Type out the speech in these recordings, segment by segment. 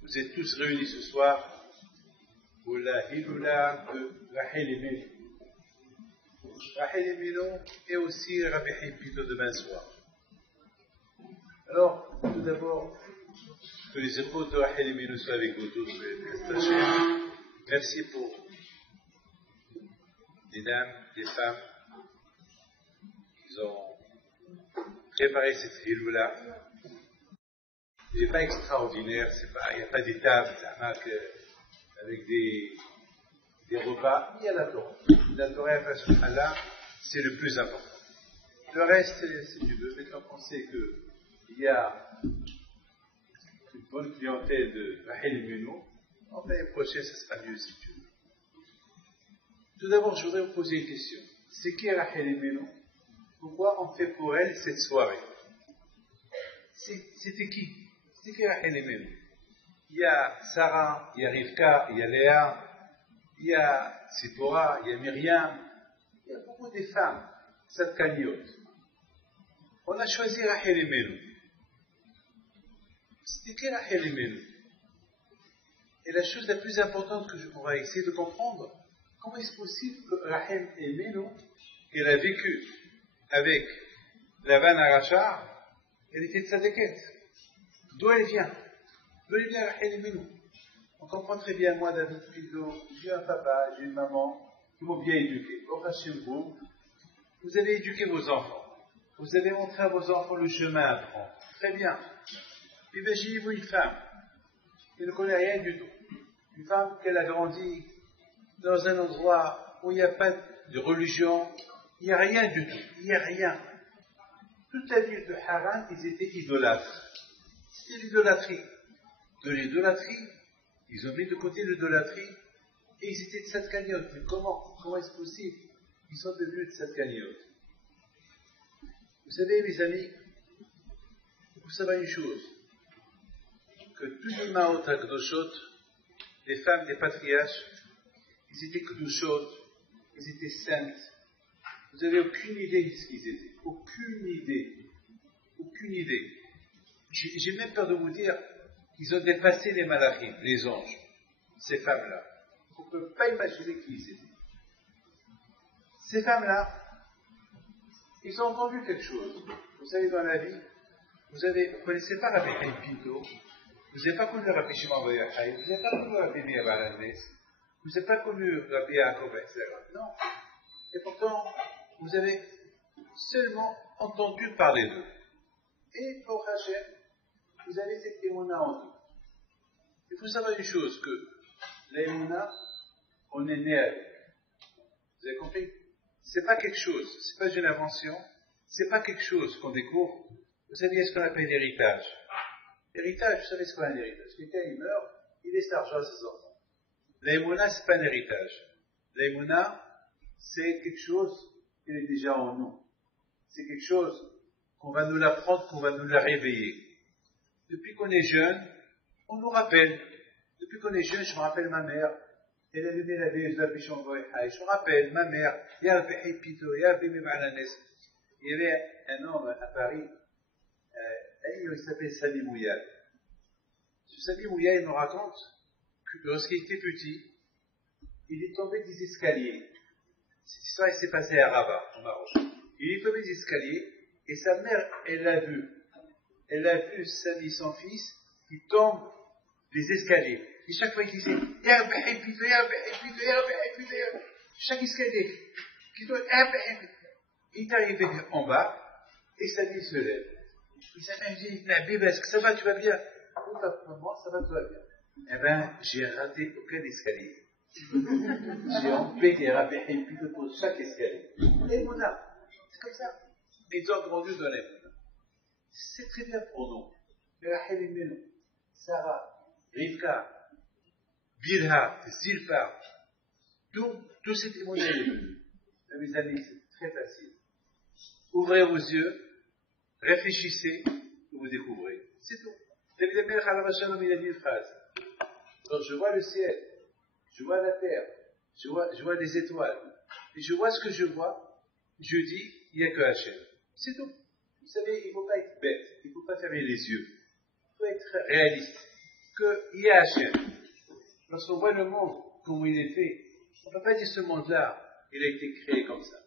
Vous êtes tous réunis ce soir pour la Hiloula de Rachel Emenu. Rachel Emenu et aussi Rabbi Pito demain soir. Alors, tout d'abord, que les épaules de Rachel Emenu soient avec vous tous. Merci pour les dames, les femmes qui ont préparé cette Hiloula. Il n'est pas extraordinaire, il n'y a pas d'étable avec des repas. Il y a la Torah. La Torah, Allah, c'est le plus important. Le reste, c'est du peu. Maintenant qu'on sait qu'il y a une bonne clientèle de Rachel Emenu, l'année prochaine, ce sera mieux si tu veux. Tout d'abord, je voudrais vous poser une question. C'est qui Rachel Emenu? Pourquoi on fait pour elle cette soirée? C'était qui? C'est qui Rachel Emenu? Il y a Sarah, il y a Rivka, il y a Léa, il y a Sipora, il y a Myriam, il y a beaucoup de femmes, Tzadkaniot. On a choisi Rachel Emenu. C'était qui Rachel Emenu? Et la chose la plus importante que je pourrais essayer de comprendre, comment est-ce possible que Rachel Emenu, qu'elle a vécu avec Lavan Arachar, elle était tzadékette. D'où elle vient? D'où elle vient Rachel Emenu? On comprend très bien, moi, David Pito, j'ai un papa, j'ai une maman, qui m'ont bien éduqué. Au Hachem, vous avez éduqué vos enfants. Vous avez montré à vos enfants le chemin à prendre. Très bien. Imaginez-vous une femme qui ne connaît rien du tout. Une femme qui a grandi dans un endroit où il n'y a pas de religion, il n'y a rien du tout. Il n'y a rien. Toute la ville de Haran, ils étaient idolâtres. C'était l'idolâtrie. De l'idolâtrie, ils ont mis de côté l'idolâtrie et ils étaient tzadkaniot. Mais comment est-ce possible? Ils sont devenus tzadkaniot. Vous savez, mes amis, vous savez une chose, que tous les Maot HaKdoshot, les femmes des patriarches, ils étaient Kdoshot, ils étaient saintes. Vous n'avez aucune idée de ce qu'ils étaient. Aucune idée. Aucune idée. J'ai même peur de vous dire qu'ils ont dépassé les malachim, les anges, ces femmes-là. On ne peut pas imaginer qui ils étaient. Ces femmes-là, ils ont entendu quelque chose. Vous savez, dans la vie, vous ne connaissez pas Rabbi Pito, vous n'avez pas connu Rabbi Shimon Bar Yochai, vous n'avez pas connu Rabbi Meir Baal HaNes, vous n'avez pas connu Rabbi Yaakov, etc. Non. Et pourtant, vous avez seulement entendu parler d'eux. Et pour Hachem, vous avez cette émouna en vous. Il faut savoir une chose, que l'émouna, on est né avec. Vous avez compris? C'est pas quelque chose, c'est pas une invention, c'est pas quelque chose qu'on découvre. Vous savez ce qu'on appelle l'héritage. L'héritage, vous savez ce qu'est un héritage? Quelqu'un, il meurt, il laisse l'argent à ses enfants. L'émouna, c'est pas un héritage. L'émouna, c'est quelque chose qui est déjà en nous. C'est quelque chose qu'on va nous l'apprendre, qu'on va nous la réveiller. Depuis qu'on est jeune, on nous rappelle. Depuis qu'on est jeune, je me rappelle ma mère. Elle a donné la vie de Rabbi Shimon Bar Yochai. Je me rappelle ma mère. Il y a Rabbi Pito, il y a Rabbi Meir Baal HaNes. Il y avait un homme à Paris. Il s'appelle Sami Mouyal. Ce Sami Mouyal, il me raconte que lorsqu'il était petit, il est tombé des escaliers. Cette histoire s'est passée à Rabat, au Maroc. Il est tombé des escaliers et sa mère, elle l'a vu. Elle a vu Sami, son fils, qui tombe des escaliers. Et chaque fois, il disait, Ya Rabbi Pito, Ya Rabbi Pito, Ya Rabbi Pito, Ya Rabbi. Chaque escalier qui tombe, Ya Rabbi Pito. Il est arrivé en bas et Sami se lève. Il s'appelle, il dit, Nabil, est-ce que ça va, tu vas bien? Oui, maman, ça va, tout va bien. Eh bien, j'ai raté aucun escalier. J'ai empêché Rabbi Pito pour chaque escalier. L'émouna, c'est comme ça. Ils ont grandi dans l'émouna. C'est très bien pour nous. Mais Rachel Emenu, Sarah, Rivka, Bilha, Zilpa, tout cet émouna est venu. Mes amis, c'est très facile. Ouvrez vos yeux, réfléchissez, et vous découvrez. C'est tout. David HaMelech Alav Shalom, il a dit une phrase. Quand je vois le ciel, je vois la terre, je vois les étoiles, et je vois ce que je vois, je dis, il n'y a que Hachem. C'est tout. Vous savez, il ne faut pas être bête, il ne faut pas fermer les yeux. Il faut être réaliste. Qu'il y a Hachem. Lorsqu'on voit le monde, comment il est fait, on ne peut pas dire ce monde-là, il a été créé comme ça.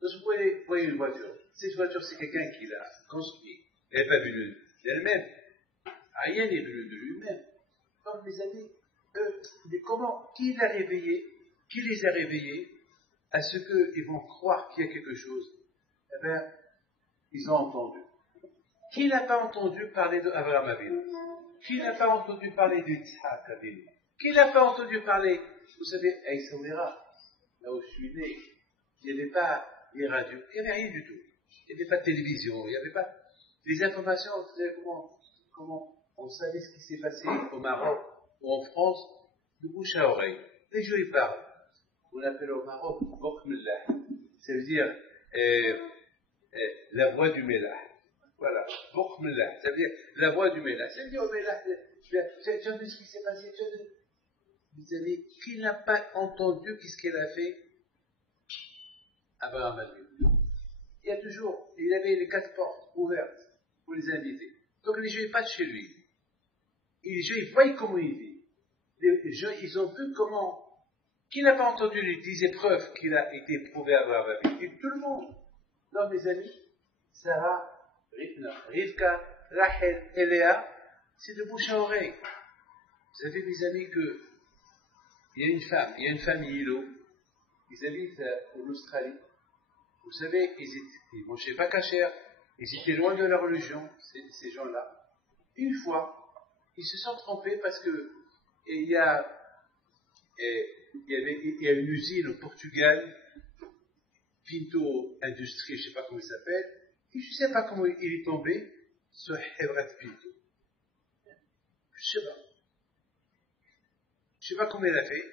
Donc vous voyez une voiture. Cette voiture, c'est quelqu'un qui l'a construite. Elle n'est pas venue d'elle-même. Rien n'est venu de lui-même. Donc, mes amis, qui l'a réveillé, qui les a réveillés à ce qu'ils vont croire qu'il y a quelque chose? Eh bien, ils ont entendu. Qui n'a pas entendu parler d'Abraham Avinu? Qui n'a pas entendu parler d'Yitzhak Avinu? Qui n'a pas entendu parler, vous savez, à Essaouira, là où je suis né, il n'y avait pas les radios, il n'y avait rien du tout. Il n'y avait pas de télévision, il n'y avait pas les informations, vous savez comment on savait ce qui s'est passé au Maroc ou en France, de bouche à oreille. Les gens y parlent. On appelle au Maroc Bokmullah. Ça veut dire la voix du Mélah. Voilà, Bokmullah. Ça veut dire la voix du Mélah. Ça veut dire au Mélah, tu as vu ce qui s'est passé, vous savez, qui n'a pas entendu qu'est-ce qu'elle a fait? Abraham Avinu. Il avait les 4 portes ouvertes pour les inviter. Donc les gens ne passent chez lui. Et les gens, ils voient comment il vit. Les gens, ils ont vu comment. Qui n'a pas entendu les 10 épreuves qu'il a été éprouvé à Abraham Avinu? Et tout le monde. Non, mes amis, Sarah, Rivka, Rachel et Léa, c'est de bouche à oreille. Vous savez, mes amis, il y a une famille îlot, ils habitent en Australie. Vous savez, ils ne mangeaient pas cachère, ils étaient loin de la religion, ces gens-là. Une fois, ils se sont trompés parce que il y a une usine au Portugal, Pinto Industrie, je ne sais pas comment il s'appelle, et je ne sais pas comment il est tombé sur Hebrat Pinto. Je ne sais pas comment il a fait.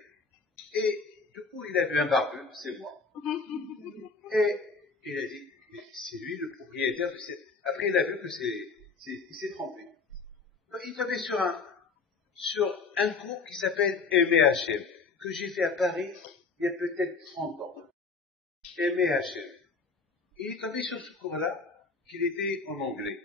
Et du coup, il a vu un barbu, c'est moi. Et il a dit, mais c'est lui le propriétaire de cette... Après, il a vu que il s'est trompé. Donc, il est tombé sur un cours qui s'appelle Aimer Hachem, que j'ai fait à Paris il y a peut-être 30 ans. Aimer Hachem. Il est tombé sur ce cours-là, qu'il était en anglais.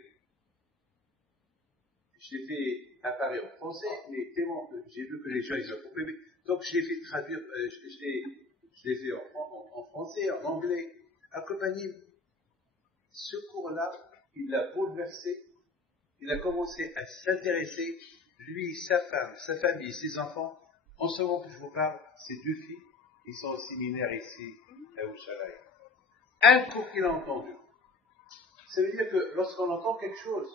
Je l'ai fait à Paris en français, mais tellement que j'ai vu que les gens, ils ont compris. Donc, je l'ai fait traduire, je l'ai fait en français, en anglais, accompagné. Ce cours-là, il l'a bouleversé. Il a commencé à s'intéresser, lui, sa femme, sa famille, ses enfants. En ce moment que je vous parle, ses 2 filles, ils sont au séminaire ici, à Ouchalaï. Un cours qu'il a entendu. Ça veut dire que lorsqu'on entend quelque chose,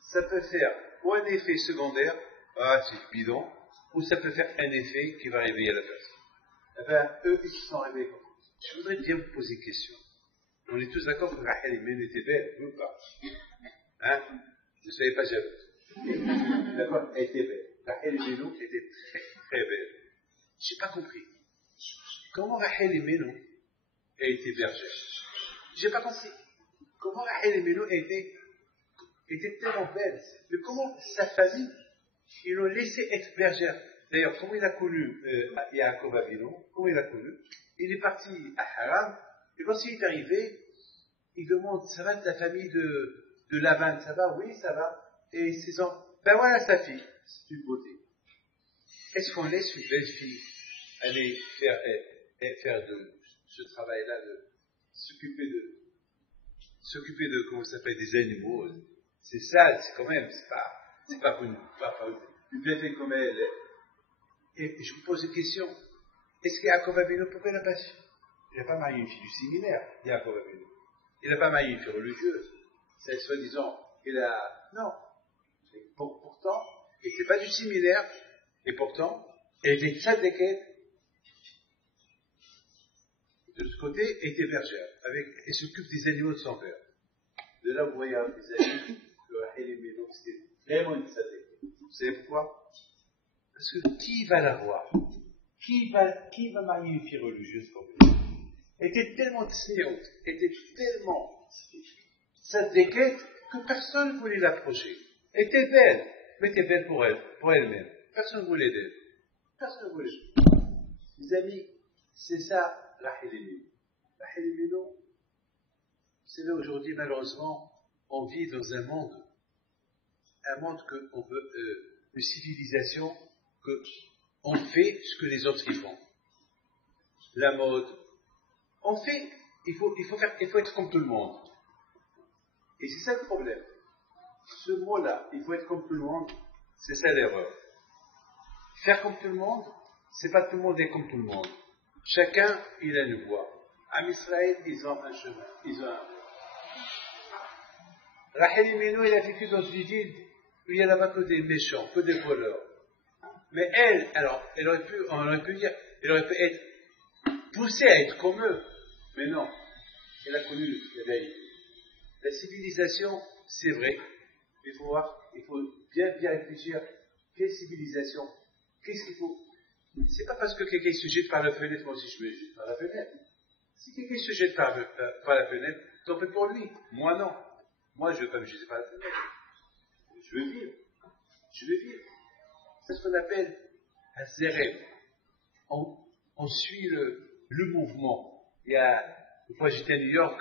ça peut faire ou un effet secondaire, c'est bidon, ou ça peut faire un effet qui va réveiller la personne. Eh bien, eux, ils se sont réveillés. Je voudrais bien vous poser une question. On est tous d'accord que Rachel Imenu était belle, ou pas? Hein? Ne soyez pas jaloux. D'accord? Elle était belle. Rachel Imenu était très, très belle. Je n'ai pas compris. Comment Rachel Imenu a été bergère? Je n'ai pas compris. Comment Rachel Imenu était tellement belle. Mais comment sa famille, ils l'ont laissé être bergère. D'ailleurs, comment il a connu Yaakov Avinu? Comment il a connu? Il est parti à Haram, et lorsqu'il est arrivé, il demande, ça va de la famille de Lavan? Ça va? Oui, ça va. Et ses enfants, ben voilà sa fille, c'est une beauté. Est-ce qu'on laisse une belle fille aller faire de ce travail-là, de s'occuper de, comment ça s'appelle, des animaux? C'est sale, c'est quand même, c'est pas une belle fille comme elle. Et je vous pose une question. Est-ce qu'Yaakov Avinu, pourquoi il n'a pas su? Il n'a pas marié une fille du séminaire, Yaakov Avinu. Il n'a pas marié une fille religieuse. C'est soi-disant, non. Pourtant, il n'était pas du séminaire, et pourtant, elle était tzadékette. De l'autre côté, elle était bergère, elle s'occupe des animaux de son père. De là, vous voyez, les amis, que Rachel Imenu, c'était vraiment une tzadékette. Vous savez pourquoi? Parce que qui va la voir? Qui va marier une fille religieuse comme elle? Elle était tellement tsnéote, elle était tellement tzadékette que personne ne voulait l'approcher. Elle était belle, mais elle était belle pour elle-même. Personne ne voulait d'elle. Personne ne voulait. Les amis, c'est ça, Rachel Imenu. Rachel Imenu, vous savez, aujourd'hui, malheureusement, on vit dans un monde un monde de civilisation, qu'on fait ce que les autres y font. La mode. On fait, il faut être comme tout le monde. Et c'est ça le problème. Ce mot-là, il faut être comme tout le monde, c'est ça l'erreur. Faire comme tout le monde, c'est pas tout le monde est comme tout le monde. Chacun, il a une voie. À Israël, ils ont un chemin, ils ont un voie. Rachel Imenu, il a vécu dans une ville où il n'y a pas que des méchants, que des voleurs. Mais elle, alors, on aurait pu dire, elle aurait pu être poussée à être comme eux. Mais non, elle a connu la laïcité. La civilisation, c'est vrai. Il faut voir, il faut bien réfléchir. Quelle civilisation? Qu'est-ce qu'il faut? C'est pas parce que quelqu'un se jette par la fenêtre, moi aussi je me jette par la fenêtre. Si quelqu'un se jette par la fenêtre, tant pis pour lui. Moi non. Moi je ne veux pas me jeter par la fenêtre. Je veux vivre. Je veux vivre. C'est ce qu'on appelle un zérem. On suit le mouvement. Il y a, une fois j'étais à New York,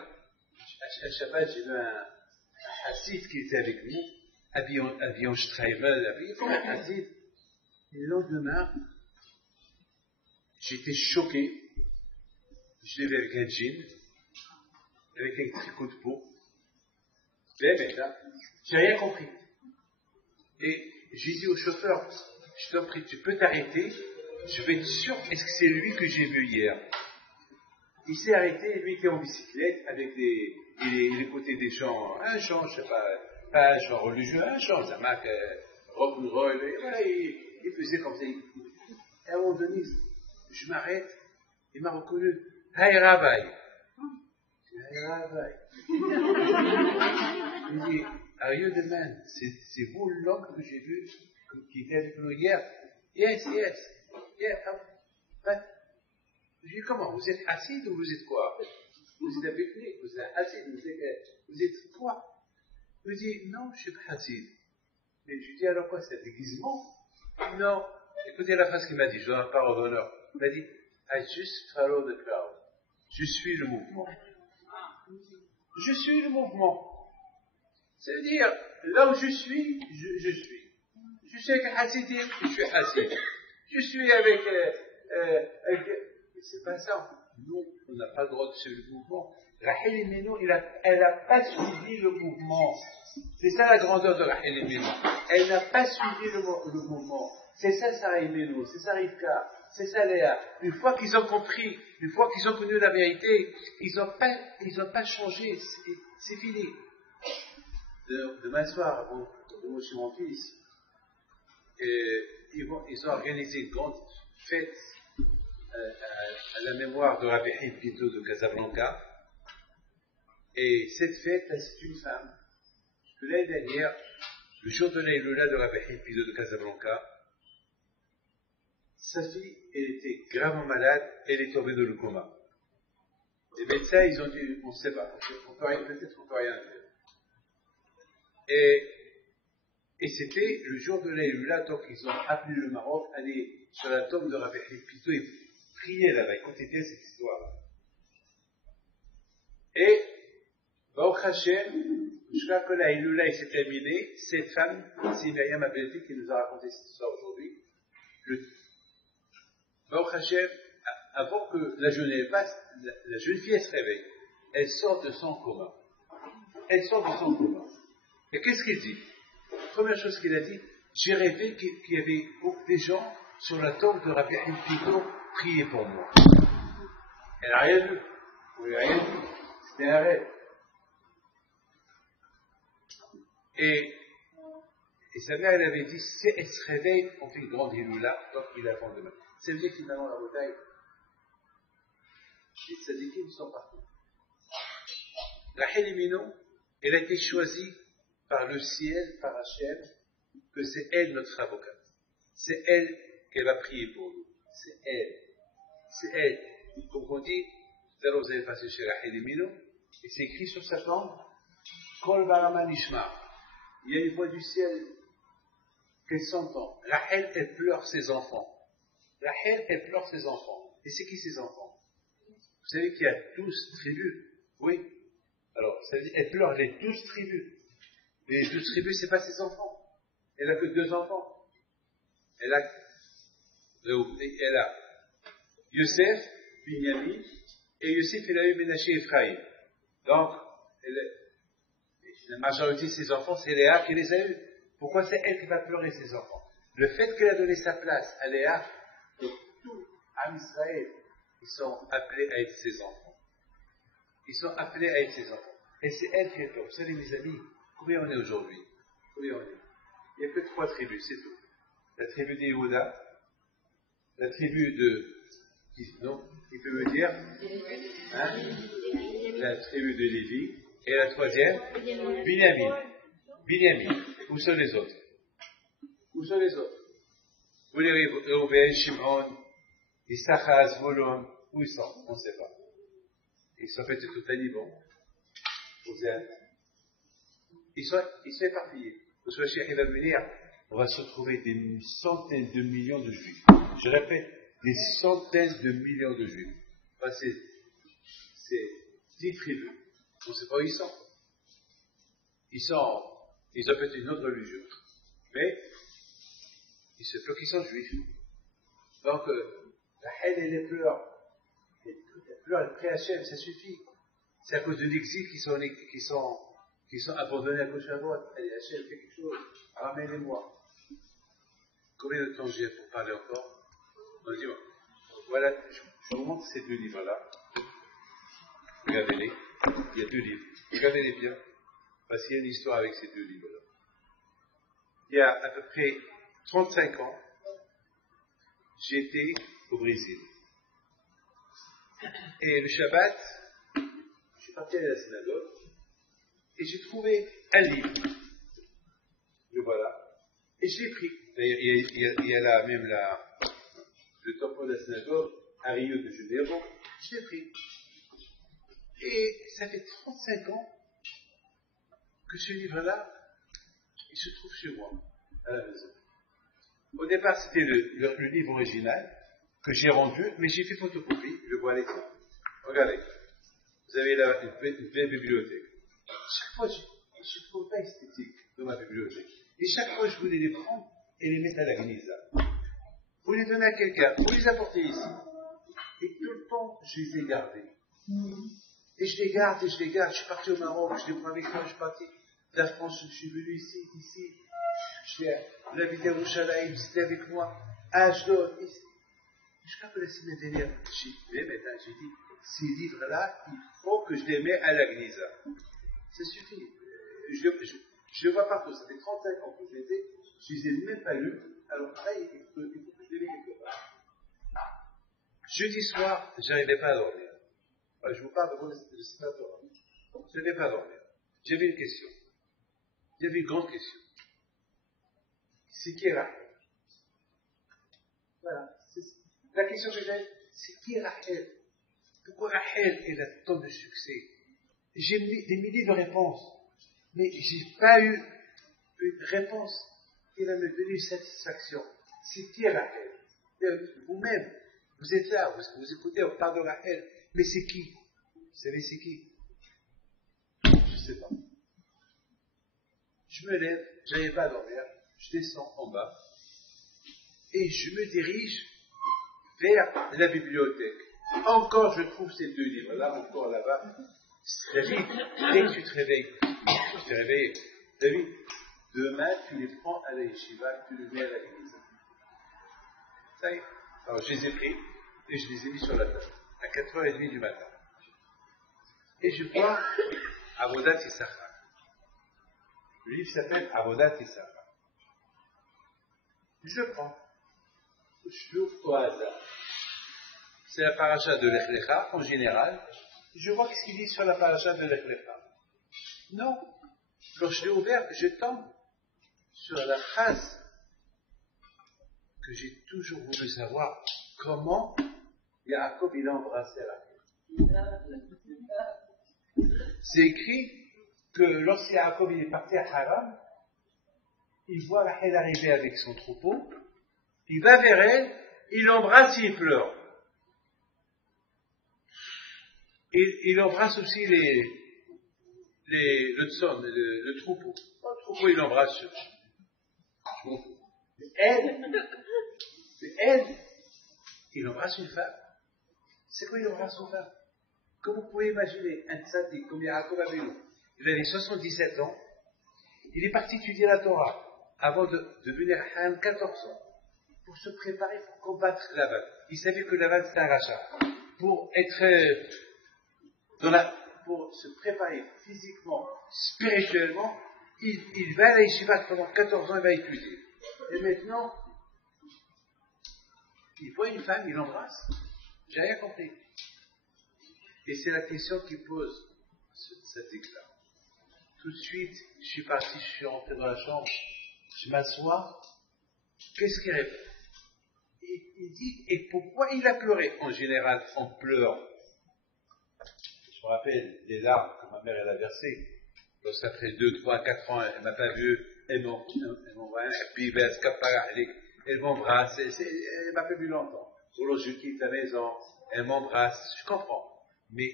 à Shabbat, j'ai vu un Hassid qui était avec nous, habillé en Streivel, habillé comme un Hassid. Et le lendemain, j'étais choqué. Je l'ai vu avec un jean, avec un tricot de peau. J'ai rien compris. Et j'ai dit au chauffeur, je t'en prie, tu peux t'arrêter, je vais être sûr, est-ce que c'est lui que j'ai vu hier? Il s'est arrêté, lui était en bicyclette, avec les côtés des gens, un chant, je sais pas un chant religieux, un chant, ça marque rock'n'roll, et voilà, il faisait comme ça. Et à un moment donné, je m'arrête, il m'a reconnu, Hi Rabbi. Hi Rabbi. Il dit, are you the man? C'est vous l'homme que j'ai vu, qui était avec nous hier? Yes. Yeah, but, je dis, comment? Vous êtes assis ou vous êtes quoi? Vous êtes avec lui, vous êtes assis, vous êtes quoi? Il me dit, non, je ne suis pas assis. Et je lui dis, alors quoi, c'est un déguisement? Non. Écoutez la phrase qu'il m'a dit, je donne la parole d'honneur. Il m'a dit, I just follow the crowd. Je suis le mouvement. Je suis le mouvement. Ça veut dire, là où je suis, je suis. Je suis avec Hassidim, je suis Hassid. Je suis avec... c'est pas ça. Nous, on n'a pas le droit de suivre le mouvement. Rachel Imenu, elle n'a pas suivi le mouvement. C'est ça la grandeur de Rachel Imenu. Elle n'a pas suivi le mouvement. C'est ça Sarah Imenu, c'est ça Rivka, c'est ça Léa. Une fois qu'ils ont compris, une fois qu'ils ont connu la vérité, ils n'ont pas changé. C'est fini. Demain soir, moi chez mon fils, ils ont organisé une grande fête à la mémoire de Rabbi Hid Pito de Casablanca. Et cette fête, c'est une femme. L'année dernière, le jour de l'Aïloula de Rabbi Hid Pito de Casablanca, sa fille, elle était gravement malade, elle est tombée dans le coma. Les médecins, ils ont dit, on ne sait pas, peut-être qu'on peut rien faire. Et c'était le jour de l'Aïloula, donc ils ont appelé le Maroc, aller sur la tombe de Rabbi Hid Pito et prier là-bas. Écoutez bien cette histoire. Et, Baruch Hashem, jusqu'à que l'Aïloula s'est terminée, cette femme, c'est Myriam Abdelti qui nous a raconté cette histoire aujourd'hui. Baruch Hashem, avant que la jeune passe, la jeune fille elle se réveille. Elle sort de son coma. Et qu'est-ce qu'il dit? Première chose qu'il a dit, j'ai rêvé qu'il y avait des gens sur la tombe de Rabbi Hid Pito prier pour moi. Elle n'a rien vu. Oui, rien vu. C'était un rêve. Et sa mère, elle avait dit, si elle se réveille, on fait une grande Hiloula, donc il la font demain. Ça veut dire que finalement, la bataille, les tzadikim sont partout. Rachel Imenu, elle a été choisie par le ciel, par Hachem, que c'est elle notre avocate. C'est elle qui va prier pour nous. C'est elle. Comme on dit, tout à l'heure vous avez passé chez Rachel Imenu, et c'est écrit sur sa tombe, Kol Baraman Ishma. Il y a une voix du ciel qu'elle s'entend. Rachel, elle pleure ses enfants. Et c'est qui ses enfants? Vous savez qu'il y a 12 tribus. Oui. Alors, ça veut dire, elle pleure les 12 tribus. Les 12 tribus, c'est pas ses enfants. Elle n'a que 2 enfants. Elle a Yosef, Binyamin, et Yosef, il a eu Ménaché et Ephraïm. Donc, la majorité de ses enfants, c'est Léa qui les a eus. Pourquoi c'est elle qui va pleurer ses enfants? Le fait qu'elle a donné sa place à Léa, tout Am Israël, ils sont appelés à être ses enfants. Ils sont appelés à être ses enfants. Et c'est elle qui est pleure. Vous savez, mes amis, combien on est aujourd'hui? Combien on est? Il n'y a que 3 tribus, c'est tout. La tribu d'Yehuda, la tribu de... Non, il peut me dire, la tribu de Lévi, et la 3e, Binyamin. Où sont les autres? Où sont les autres? Où les Reuben, Shimon, Issachar, Zvulun, où ils sont? On ne sait pas. Ils sont peut-être tout à Liban, aux Indes. Ils sont éparpillés. Le Mashiach, il va venir, on va se retrouver des centaines de millions de Juifs. Je répète, des centaines de millions de Juifs. Enfin, c'est 10 tribus. On ne sait pas où ils sont. Ils ont peut-être une autre religion. Mais, il se peut qu'ils sont juifs. Donc, la haine et les pleurs. Les pleurs, les pré Hachem, ça suffit. C'est à cause de l'exil qu'ils sont abandonnés à gauche et à droite. Allez, Hachem, fais quelque chose. Ramène-les-moi. Combien de temps j'ai pour parler encore? Voilà, je vous montre ces 2 livres-là. Regardez-les. Il y a 2 livres. Regardez-les bien. Parce qu'il y a une histoire avec ces 2 livres-là. Il y a à peu près 35 ans, j'étais au Brésil. Et le Shabbat, je suis parti à la synagogue et j'ai trouvé un livre. Le voilà. Et je l'ai pris. Il y a là même le tampon de la synagogue à Rio de Janeiro. Je l'ai pris. Et ça fait 35 ans que ce livre-là, il se trouve chez moi, à la maison. Au départ, c'était le livre original que j'ai rendu, mais j'ai fait photocopie, je le vois à l'écran. Regardez, vous avez là une belle bibliothèque. Chaque fois, je ne trouve pas esthétique dans ma bibliothèque. Et chaque fois, je voulais les prendre et les mettre à la Gnisa. Pour les donner à quelqu'un, pour les apporter ici. Et tout le temps, je les ai gardés. Et je les garde, et je les garde. Je suis parti au Maroc, je les prends avec moi, je suis parti de la France, je suis venu ici. J'ai habité à Rouchalaïm, c'était avec moi, à Ashdod. Jusqu'à que la semaine dernière, j'ai dit, ces livres-là, il faut que je les mette à la Gnisa. Ça suffit. Je le vois partout, ça fait 35 ans que je les ai, je les ai même pas lus, alors là, il faut que je les mette quelque part. Jeudi soir, je n'arrivais pas à dormir. Alors, je vous parle de mon estimateur. Je n'arrivais pas à dormir. J'avais une question. J'avais une grande question. C'est qui Rachel? Voilà. La question que j'ai, c'est qui Rachel? Pourquoi Rachel elle a tant de succès? J'ai des milliers de réponses, mais je n'ai pas eu une réponse qui va me donner une satisfaction. C'est qui Rachel? Vous-même, vous êtes là, vous écoutez, on parle de Rachel, mais c'est qui? Vous savez c'est qui? Je ne sais pas. Je me lève, je n'arrive pas à dormir, je descends en bas, et je me dirige vers la bibliothèque. Encore je trouve ces 2 livres-là, encore là-bas. David, dès que tu te réveilles, tu t'es réveillé. David, demain tu les prends à la yeshiva, tu les mets à la église. Ça y est. Alors je les ai pris, et je les ai mis sur la table, à 4h30 du matin. Et je vois Avodat Issachar. Le livre s'appelle Avodat Issachar. Je le prends. Je l'ouvre au hasard. C'est la paracha de Lech Lecha, en général. Je vois ce qu'il dit sur la paracha de Lech Lecha. Non. Quand je l'ai ouvert, je tombe sur la phrase que j'ai toujours voulu savoir. Comment Yaakov il a embrassé Rachel. C'est écrit que lorsque Yaakov il est parti à Haran, il voit Rachel arriver avec son troupeau, il va vers elle, il l'embrasse et il pleure. Il embrasse aussi le troupeau. Le troupeau, il l'embrasse. elle, il embrasse une femme. C'est quoi il embrasse une femme? Comme vous pouvez imaginer, un tzaddik comme Yaakov Avinu, il avait 77 ans, il est parti étudier la Torah avant de devenir Ham 14 ans, pour se préparer pour combattre Lavan. Il savait que Lavan c'était un rachat. Pour se préparer physiquement, spirituellement, il va à la yeshiva pendant 14 ans, il va étudier. Et maintenant, il voit une femme, il l'embrasse. J'ai rien compris. Et c'est la question qu'il pose, cet éclat. Tout de suite, je suis parti, je suis rentré dans la chambre, je m'assois. Qu'est-ce qu'il répond? Il dit, et pourquoi il a pleuré? En général, on pleure. Je me rappelle des larmes que ma mère elle a versées. Lorsqu'après 2, 3, 4 ans, elle ne m'a pas vu, elle m'embrasse, elle m'a pas vu longtemps. Alors je quitte la maison, elle m'embrasse, je comprends. Mais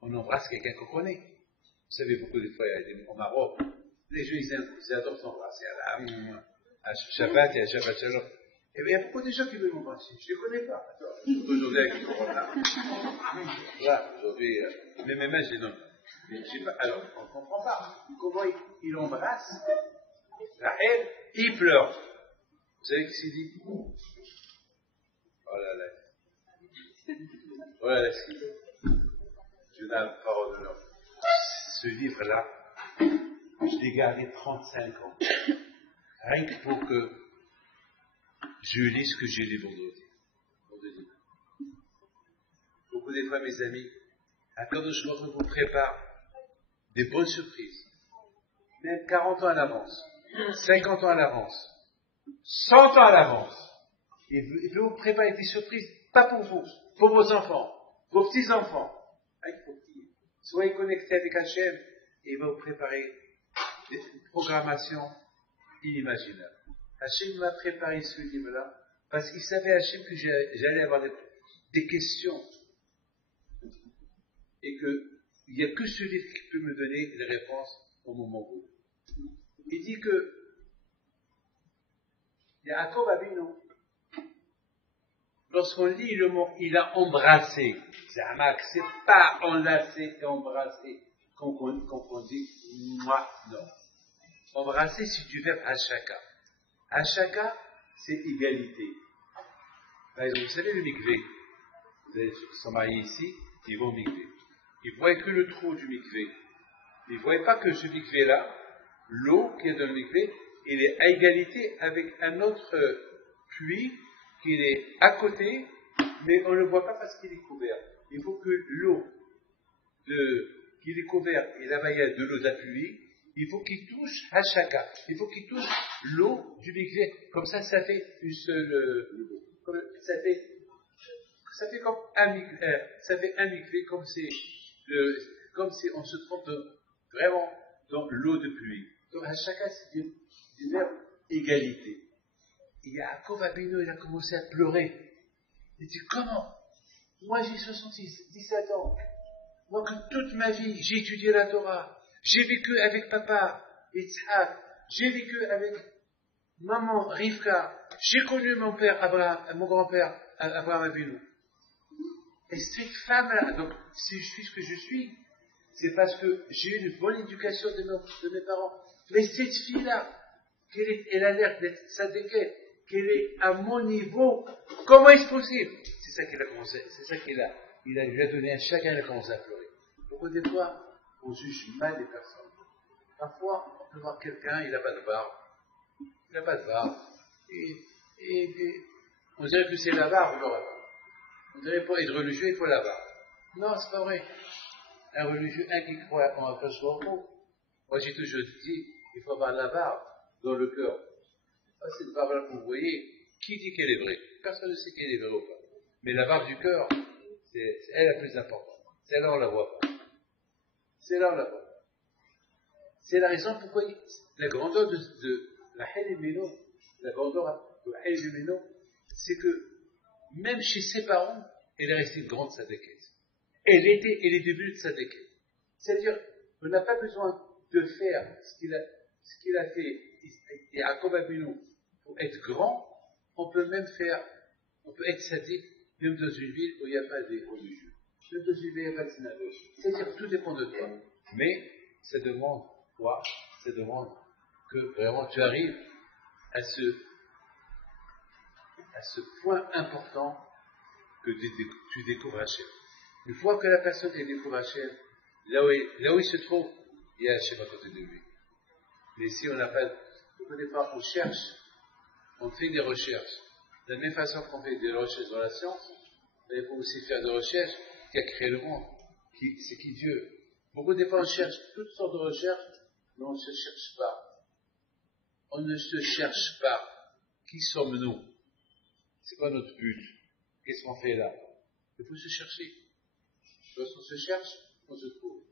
on embrasse quelqu'un qu'on connaît. Vous savez, beaucoup de fois, au Maroc, les gens, ils adorent s'embrasser. À Shabbat et à Shabbat Shalom. Et il y a beaucoup de gens qui veulent m'embrasser. Je ne les connais pas. Aujourd'hui, avec le Corona. Là, aujourd'hui, mais mes mains, je les donne. Alors, on ne comprend pas. Comment il embrasse Rachel, il pleure. Vous savez ce qu'il dit? Oh là là. Oh là là, ce qu'il dit. Je n'ai la parole de l'homme. Ce livre-là, je l'ai gardé 35 ans. Rien que pour que je lis ce que j'ai lu vendredi. Beaucoup des fois, mes amis, à cause de ce que vous prépare des bonnes surprises. Même 40 ans à l'avance, 50 ans à l'avance, 100 ans à l'avance. Il veut vous préparer des surprises, pas pour vous, pour vos enfants, vos petits-enfants. Soyez connectés avec Hachem et il va vous préparer des programmations inimaginables. Hachem m'a préparé ce livre-là parce qu'il savait Hachem que j'allais avoir des questions et qu'il n'y a que ce livre qui peut me donner les réponses au moment où. Il dit que Yaakov Avinu, lorsqu'on lit le mot il a embrassé, c'est pas enlacé et embrassé qu'on dit moi, non. Embrasser, c'est du verbe ashaka. Ashaka, c'est égalité. Par exemple, vous savez le mikvé, vous avez sont mariés ici, ils vont au mikvé. Ils ne voient que le trou du mikvé. Ils ne voient pas que ce mikvé-là, l'eau qui est dans le mikvé, il est à égalité avec un autre puits qui est à côté, mais on ne le voit pas parce qu'il est couvert. Il faut que l'eau qui est couverte et là-bas il y a de l'eau d'appui, il faut qu'il touche à chacun. Il faut qu'il touche l'eau du mikvé. Comme ça fait une seule. Ça fait comme un mikvé. Ça fait un mikvé comme si on se trompe vraiment dans l'eau de pluie. Donc à chacun c'est du verbe égalité. Et Yaakov Avinu, il a commencé à pleurer. Il dit comment? Moi j'ai 17 ans. Moi que toute ma vie j'ai étudié la Torah. J'ai vécu avec papa, Yitzhak. J'ai vécu avec maman, Rivka. J'ai connu mon père Abraham, mon grand-père Abraham Avinu. Et cette femme-là, donc si je suis ce que je suis, c'est parce que j'ai eu une bonne éducation de mes parents. Mais cette fille-là, elle a l'air d'être sadéquette, qu'elle est à mon niveau. Comment est-ce possible? C'est ça qu'il a commencé, c'est ça qu'il a lui a donné à chacun, il a commencé à pleurer. Beaucoup des fois, on juge mal les personnes. Parfois, on peut voir quelqu'un, il n'a pas de barbe. Il n'a pas de barbe. Et on dirait que c'est la barbe, alors. On dirait pour être religieux, il faut la barbe. Non, c'est pas vrai. Un religieux, un qui croit en un soit beau. Moi, j'ai toujours dit, il faut avoir la barbe dans le cœur. Cette barbe-là que vous voyez, qui dit qu'elle est vraie? Personne ne sait qu'elle est vraie ou pas. Mais la barbe du cœur, c'est elle la plus importante. Celle-là, on la voit pas. Celle-là, on la voit pas. C'est la raison pourquoi la grandeur de la Héléméno, c'est que même chez ses parents, elle est restée une grande sadéquette. Elle est devenue sadéquette. C'est-à-dire, on n'a pas besoin de faire ce qu'il a fait Yaakov Avinu Pour être grand, on peut être sadique, même dans une ville où il n'y a pas de religieux. Même dans une ville où il n'y a pas de synagogue. C'est-à-dire, tout dépend de toi. Mais, ça demande quoi? Ça demande que vraiment tu arrives à ce point important que tu découvres Hachem. Une fois que la personne découvre Hachem, là où il se trouve, il y a Hachem à côté de lui. Mais si on n'a pas, au départ, on cherche, on fait des recherches. De la même façon qu'on fait des recherches dans la science, il faut aussi faire des recherches qui a créé le monde. C'est qui Dieu. Beaucoup de fois, on cherche toutes sortes de recherches, mais on ne se cherche pas. On ne se cherche pas. Qui sommes-nous? C'est quoi notre but? Qu'est-ce qu'on fait là? Il faut se chercher. Lorsqu'on se cherche, on se trouve.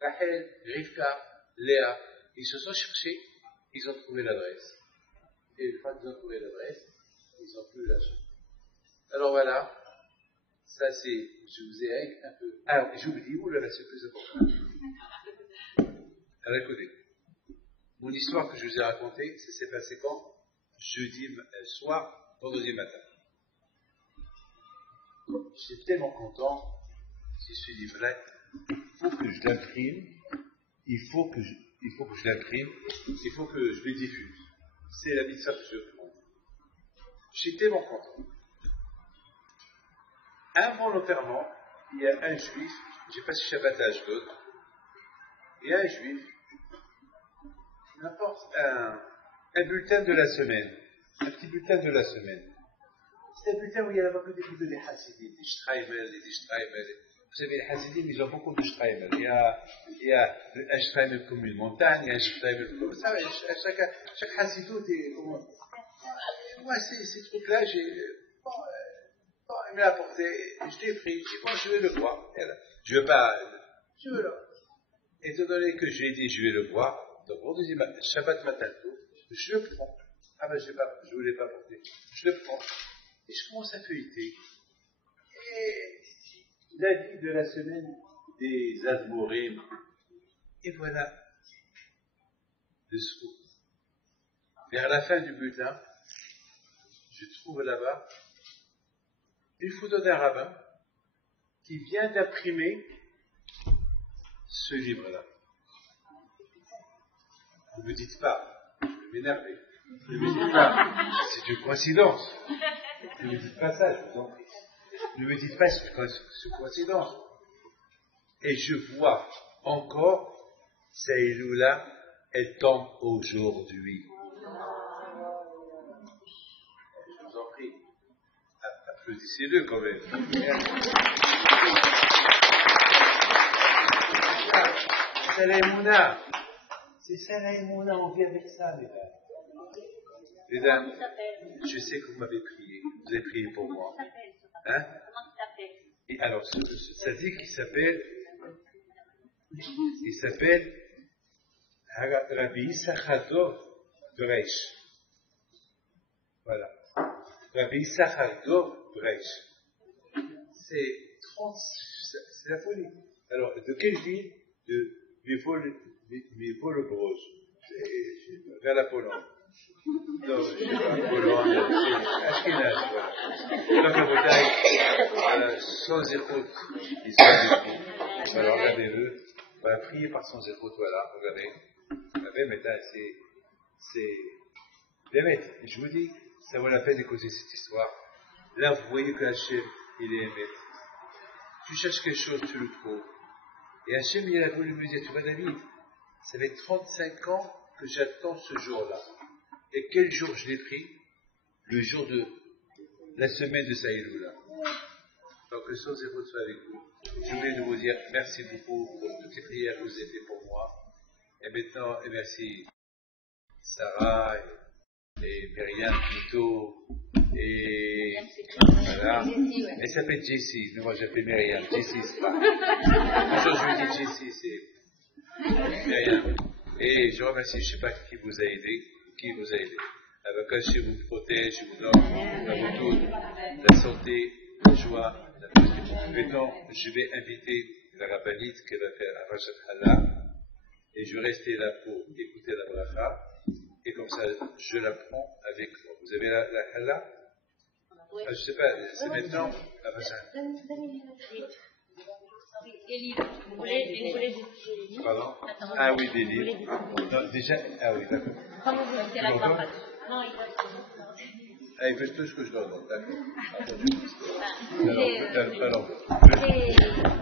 Rachel, Rivka, Léa, ils se sont cherchés, ils ont trouvé l'adresse. Et une fois qu'ils ont trouvé l'adresse, ils n'ont plus lâché. Alors voilà, ça c'est, je vous ai un peu. Alors, j'oublie, là, c'est plus important. Alors écoutez, mon histoire que je vous ai racontée, ça s'est passé quand? Jeudi soir, vendredi matin. J'étais tellement content, je me suis dit, voilà, il faut que je l'imprime, il faut que je l'imprime, il faut que je le diffuse. C'est la mitzvah que je prends. J'étais tellement content. Involontairement, il y a un juif, j'ai passé Shabbat à Ashdod, il y a un juif, n'importe, un bulletin de la semaine, un petit bulletin de la semaine. C'est un bulletin où il y a là-bas que des photos des Hasidim, des Streimel, des Streimel. Vous savez, les Hasidim, ils ont beaucoup de Streimel. Il y a un Streimel comme une montagne, il y a un Streimel comme ça. Chaque Hasidou, moi, ces trucs-là, il me l'a apporté, je l'ai pris, je dis, bon, je vais le voir. Je veux le voir. Étant donné que je lui ai dit, je vais le voir, donc, vendredi matin, Shabbat matin tôt, je le prends. Ah ben, je ne voulais pas porter. Je le prends. Et je commence à feuilleter. Et la vie de la semaine des Azmorim. Et voilà, dessous. Vers la fin du bulletin, je trouve là-bas une photo d'un rabbin qui vient d'imprimer ce livre-là. Ne me dites pas, je vais m'énerver. Ne me dites pas, c'est une coïncidence. Ne me dites pas ça, je vous en prie. Ne me dites pas c'est une coïncidence. Et je vois encore, Saïloula, elle tombe aujourd'hui. Je vous en prie. Applaudissez-le quand même. C'est Saïloula. C'est Saïloula, on vit avec ça, mesdames. Mesdames, je sais que vous m'avez prié. Vous avez prié pour moi. Hein? Comment tu t'appelles? Et alors, ça dit qu'il s'appelle Rabbi Issachar Dov Reish. Voilà. Rabbi Issachar Dov Reish. C'est la folie. Alors, de quelle ville? De Mivolobroz, vers la Pologne. Non, je ne sais pas, Pologne, c'est Ashkenaz, voilà. Comme la voilà, sans écoute, ils sont écoute. Alors, regardez-le, voilà, priez par sans écoute, voilà, regardez. Maintenant, je vous dis, ça vaut la peine d'écouter cette histoire. Là, vous voyez que Hachem, il est aimé. Tu cherches quelque chose, tu le trouves. Et Hachem, il a voulu me dire, tu vois David, ça fait 35 ans que j'attends ce jour-là. Et quel jour je l'ai pris? Le jour de la semaine de Saïloula. Donc le Saint Zéro soit avec vous. Je voulais vous dire merci beaucoup pour toutes les prières que vous avez faites pour moi. Et maintenant, et merci Sarah et Myriam plutôt. Et voilà. Elle s'appelle Jessie, mais moi j'appelle Myriam. Jessie, c'est pas. Toujours je lui dis Jessie, c'est Myriam. Et je remercie, je ne sais pas qui vous a aidé. Qui vous a aidé. Avec Hachem vous protège, vous donne à vous tous la santé, la joie, la paix. Maintenant, je vais inviter la rabbinite qui va faire un Rachat Hallah et je vais rester là pour écouter la bracha et comme ça, je la prends avec Vous avez là Oui. Je ne sais pas, c'est maintenant. Ah, ben ça. Des livres. Vous voulez des livres? Pardon? Attends, Ah oui, des livres. Non, déjà, ah oui, d'accord. Comment vous mettez la D'accord. cravate? Non, il faut. Ah, il fait tout ce que je dois, donc, d'accord. Ah, Alors, j'ai- alors, j'ai-